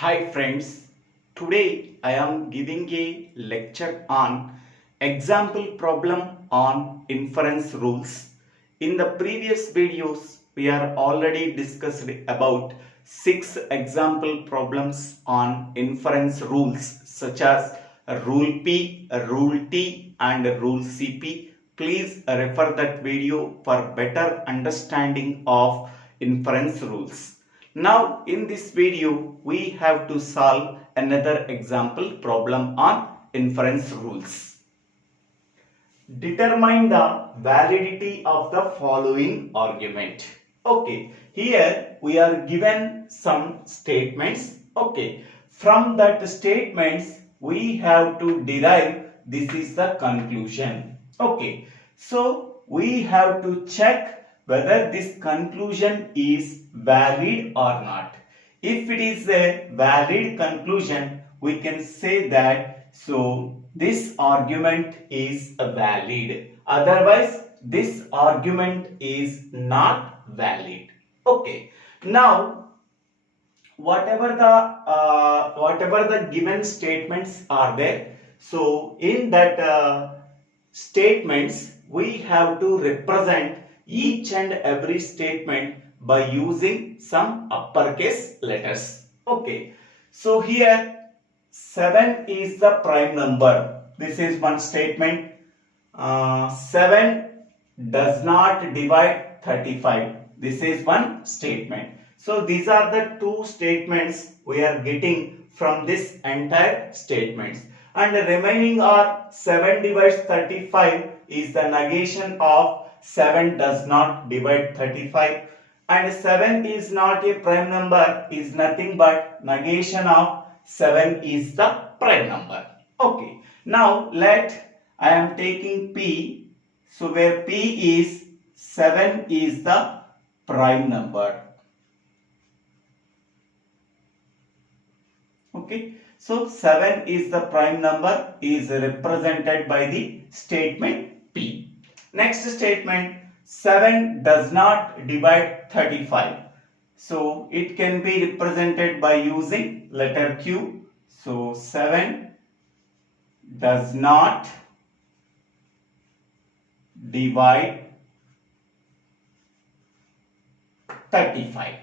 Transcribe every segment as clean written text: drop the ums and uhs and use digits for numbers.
Hi friends, today I am giving a lecture on example problem on inference rules. In the previous videos, we are already discussed about 6 example problems on inference rules such as rule P, rule T and rule CP. Please refer that video for better understanding of inference rules. Now in this video we have to solve another example problem on inference rules. Determine the validity of the following argument. Okay, here we are given some statements. Okay, from that statements we have to derive this is the conclusion. Okay, so we have to check whether this conclusion is valid or not. If it is a valid conclusion, we can say that so this argument is valid. Otherwise, this argument is not valid. Okay. Now, whatever the given statements are there, so in that statements we have to represent each and every statement by using some uppercase letters. Okay, so here 7 is the prime number. This is one statement. 7 does not divide 35. This is one statement. So these are the two statements we are getting from this entire statements. And the remaining are 7 divides 35 is the negation of 7 does not divide 35, and 7 is not a prime number is nothing but negation of 7 is the prime number. Okay, now I am taking P, so where P is 7 is the prime number. Okay, so 7 is the prime number is represented by the statement P. Next statement, 7 does not divide 35. So it can be represented by using letter Q. So 7 does not divide 35.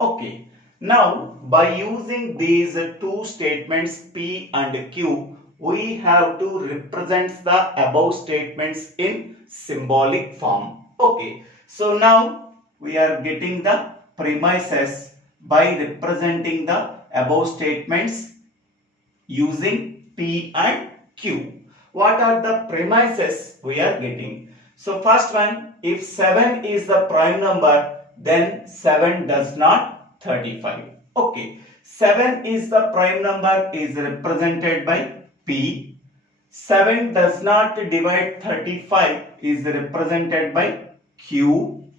Okay. Now by using these two statements P and Q, we have to represent the above statements in symbolic form. Okay, so now we are getting the premises by representing the above statements using P and Q. What are the premises we are getting? So first one, if 7 is the prime number, then 7 does not 35. Okay, 7 is the prime number is represented by P. 7 does not divide 35 is represented by Q.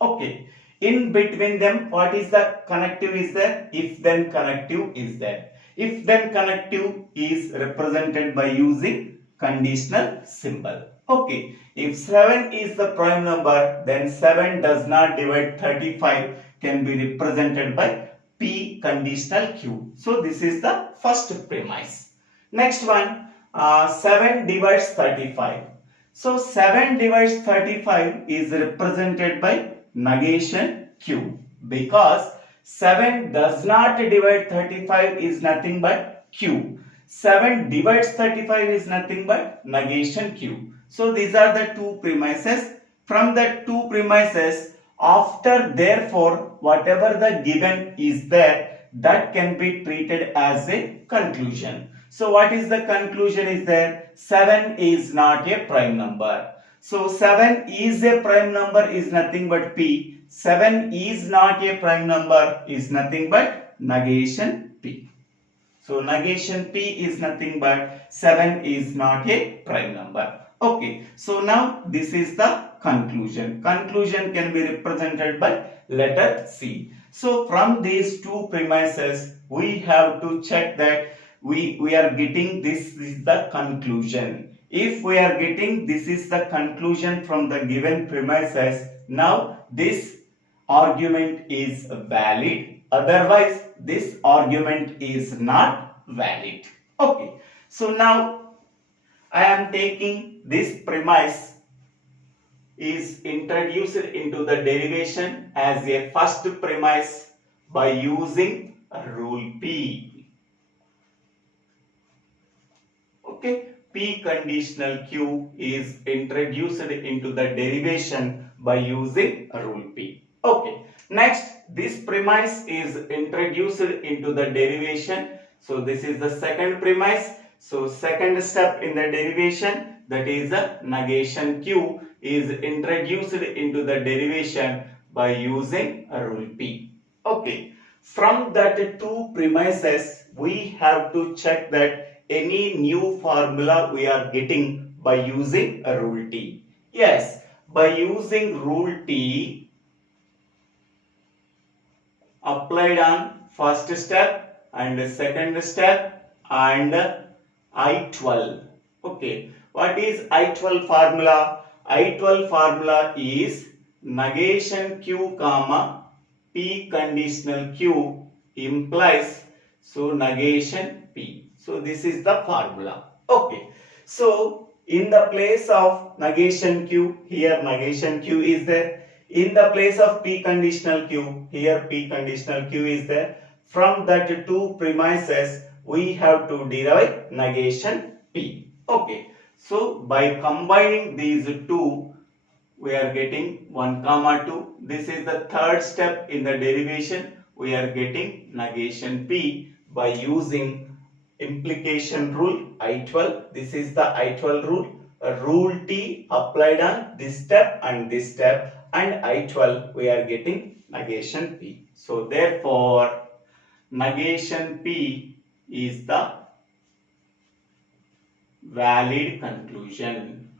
Okay, in between them what is the connective is there? If then connective is there. If then connective is represented by using conditional symbol. Okay, if 7 is the prime number, then 7 does not divide 35 can be represented by P conditional Q. So this is the first premise. Next one, 7 divides 35. So 7 divides 35 is represented by negation Q, because 7 does not divide 35 is nothing but Q. 7 divides 35 is nothing but negation Q. So these are the two premises. From the two premises, after therefore whatever the given is there, that can be treated as a conclusion. So what is the conclusion is there? 7 is not a prime number. So 7 is a prime number is nothing but P. 7 is not a prime number is nothing but negation P. So negation P is nothing but 7 is not a prime number. Okay, so now this is the conclusion. Conclusion can be represented by letter C. So from these two premises, we have to check that we are getting this is the conclusion. If we are getting this is the conclusion from the given premises, now this argument is valid. Otherwise, this argument is not valid. Okay. So now I am taking this premise is introduced into the derivation as a first premise by using rule P. Okay, P conditional Q is introduced into the derivation by using rule P. Okay, next this premise is introduced into the derivation. So this is the second premise. So second step in the derivation, that is the negation Q, is introduced into the derivation by using rule P. Okay, from that two premises we have to check that any new formula we are getting by using a rule T. Yes, by using rule T applied on first step and second step and I12. Okay, what is I12 formula? I12 formula is negation Q comma P conditional Q implies so negation P. So this is the formula. Okay. So in the place of negation Q, here negation Q is there. In the place of P conditional Q, here P conditional Q is there. From that two premises, we have to derive negation P. Okay. So by combining these two, we are getting 1 comma 2. This is the third step in the derivation. We are getting negation P by using implication rule I12. This is the I12 rule. Rule T applied on this step and I12 we are getting negation P. So therefore negation P is the valid conclusion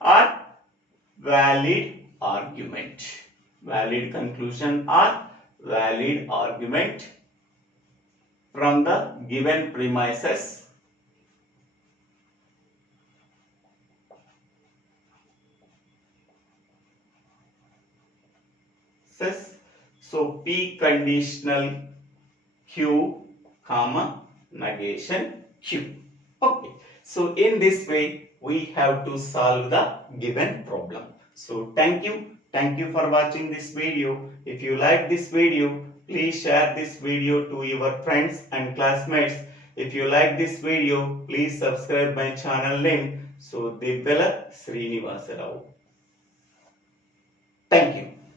or valid argument. Valid conclusion or valid argument from the given premises. So P conditional Q comma negation Q. Okay. So in this way we have to solve the given problem. So thank you. Thank you for watching this video. If you like this video, please share this video to your friends and classmates. If you like this video, please subscribe my channel name. So Divvela Srinivasa Rao. Thank you.